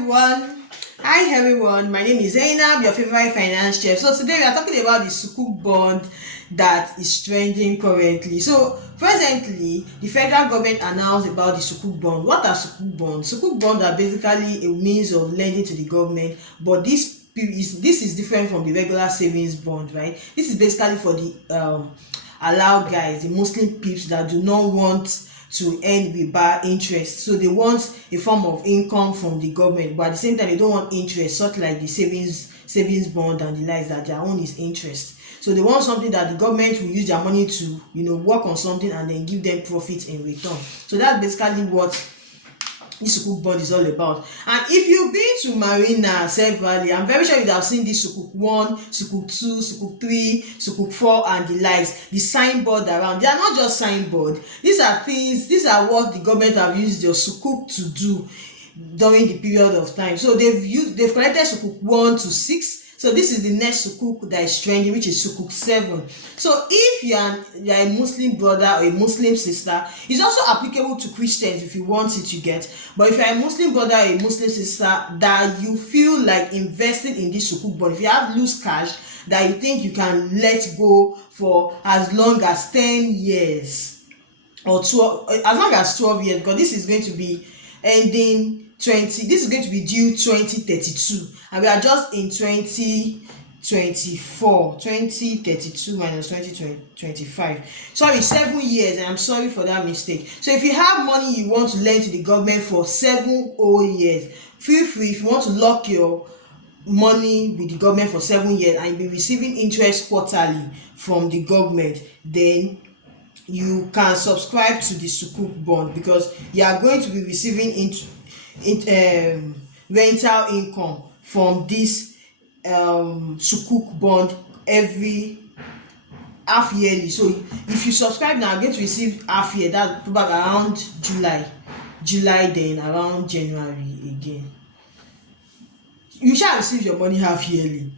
everyone. Hi everyone. My name is Zainab, your favorite finance chef. So today we are talking about the Sukuk bond that is trending currently. So presently, the federal government announced about the Sukuk bond. What are Sukuk bonds? Sukuk bonds are basically a means of lending to the government, but this is different from the regular savings bond, right? This is basically for the allow guys, the Muslim peeps that do not want to earn riba interest, so they want a form of income from the government, but at the same time they don't want interest, such like the savings bond and the likes, that their own is interest. So they want something that the government will use their money to work on something and then give them profit in return. So that's basically what this Sukuk bond is all about. And if you've been to Marina, Save Valley, I'm very sure you have seen this Sukuk 1, Sukuk 2, Sukuk 3, Sukuk 4 and the likes, the signboard around. They are not just signboard. These are what the government have used your Sukuk to do during the period of time. So they've collected Sukuk 1 to 6. So this is the next Sukuk that is trending, which is Sukuk 7. So if you are a Muslim brother or a Muslim sister, it's also applicable to Christians if you want it, you get. But if you are a Muslim brother or a Muslim sister that you feel like investing in this Sukuk bond, if you have loose cash that you think you can let go for as long as 10 years or 12, as long as 12 years, because this is going to be ending this is going to be due 2032 and we are just in 2024. 2032 minus 2025, sorry, 7 years, and I'm sorry for that mistake. So if you have money you want to lend to the government for 7 whole years, feel free. If you want to lock your money with the government for 7 years and you'll be receiving interest quarterly from the government, then you can subscribe to the Sukuk bond, because you are going to be receiving rental income from this Sukuk bond every half yearly. So if you subscribe now, you're going to receive half year. That's probably around July, then around January again. You shall receive your money half yearly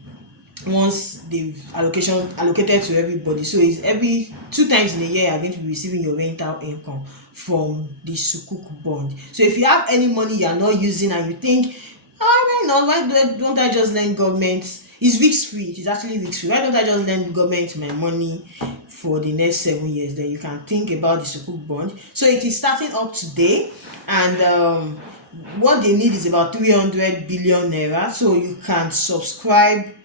once they've allocated to everybody. So it's every 2 times in a year you're going to be receiving your rental income from the Sukuk bond. So if you have any money you're not using and you think, why not, why don't I just lend government, it's risk free, it is actually risk free, why don't I just lend government my money for the next 7 years, then you can think about the Sukuk bond. So it is starting up today, and what they need is about 300 billion naira. So you can subscribe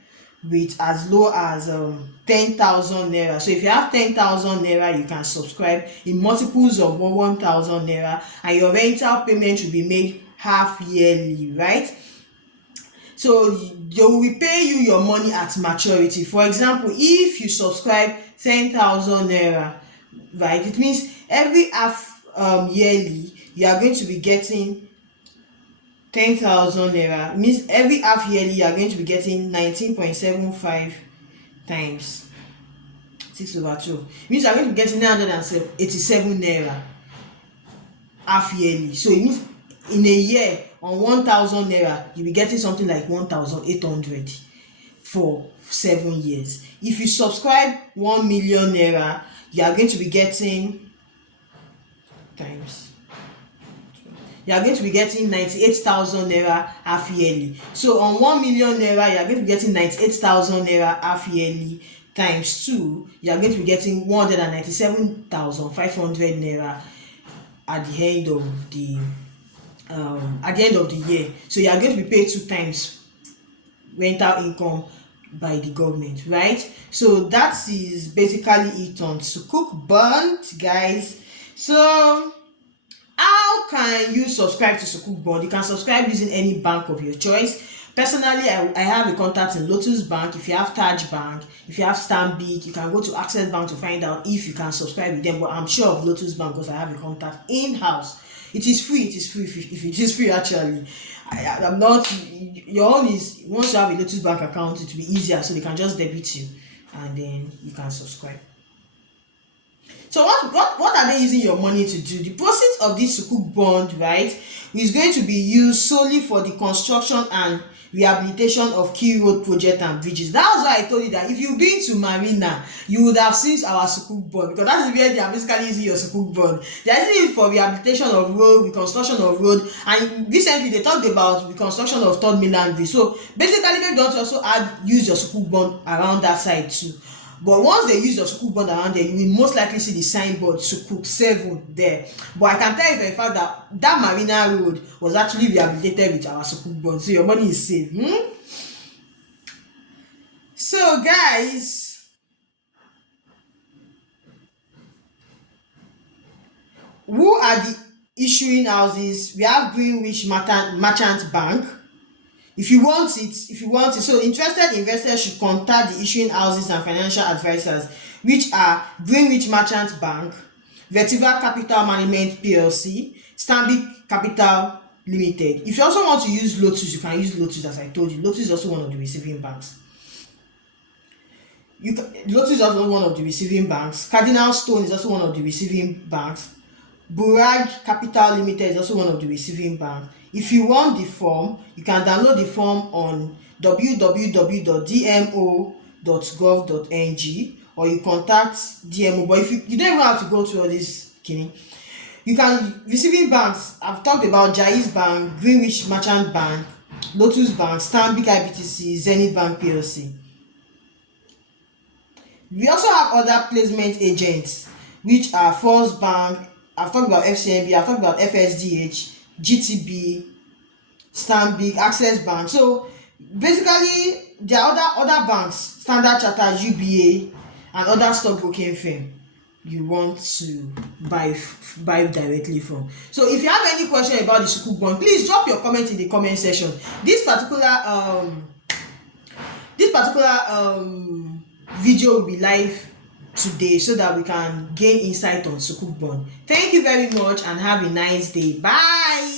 with as low as 10,000 naira. So if you have 10,000 naira, you can subscribe in multiples of 1,000 naira, and your rental payment will be made half yearly, right? So they will pay you your money at maturity. For example, if you subscribe 10,000 naira, right, it means every half yearly you are going to be getting 10,000 naira. It means every half yearly you are going to be getting 19.75 times 6/2. It means you are going to be getting 987 naira half yearly. So it means in a year, on 1,000 naira you'll be getting something like 1,800 for 7 years. If you subscribe 1 million naira, you are going to be getting you are going to be getting 98,000 naira half yearly. So on 1 million naira you are going to be getting 98,000 naira half yearly times 2, you are going to be getting 197,500 naira at the end of the year. So you are going to be paid 2 times rental income by the government, right? So that is basically it on Sukuk bond, guys. So how can you subscribe to Sukuk bond? You can subscribe using any bank of your choice. Personally, I have a contact in Lotus Bank. If you have Taj Bank, if you have Stanbic, you can go to Access Bank to find out if you can subscribe with them. But I'm sure of Lotus Bank because I have a contact in-house. It is free. It is free if it is free, actually. I'm not, your own is, once you have a Lotus Bank account, it will be easier, so they can just debit you and then you can subscribe. So what are they using your money to do? The proceeds of this Sukuk bond, right, is going to be used solely for the construction and rehabilitation of key road projects and bridges. That's why I told you that if you've been to Marina, you would have seen our Sukuk bond, because that is where they are basically using your Sukuk bond. They are using it for rehabilitation of road, reconstruction of road, and recently they talked about reconstruction of third mainland bridge. So basically, maybe don't also use your Sukuk bond around that side too. But once they use your Sukuk bond around there, you will most likely see the signboard Sukuk 7 there. But I can tell you for a fact that that Marina road was actually rehabilitated with our Sukuk bond, so your money is safe. So guys, who are the issuing houses? We have Greenwich Merchant Bank. If you want it, so interested investors should contact the issuing houses and financial advisors, which are Greenwich Merchant Bank, Vertiva Capital Management PLC, Stanbic Capital Limited. If you also want to use Lotus, you can use Lotus, as I told you. Lotus is also one of the receiving banks. Lotus is also one of the receiving banks. Cardinal Stone is also one of the receiving banks. Burrage Capital Limited is also one of the receiving banks. If you want the form, you can download the form on www.dmo.gov.ng, or you contact DMO. But if you don't even have to go through all this, you can receiving banks. I've talked about Jais Bank, Greenwich Merchant Bank, Lotus Bank, Stanbic IBTC, Zenith Bank PLC. We also have other placement agents, which are First Bank. I've talked about FCMB, I've talked about FSDH, GTB, Stanbic, Access Bank. So basically, there are other banks, Standard Chartered, UBA, and other stockbroking firm you want to buy directly from. So if you have any question about the Sukuk bond, please drop your comment in the comment section. This particular video will be live today, so that we can gain insight on Sukuk bond. Thank you very much and have a nice day. Bye.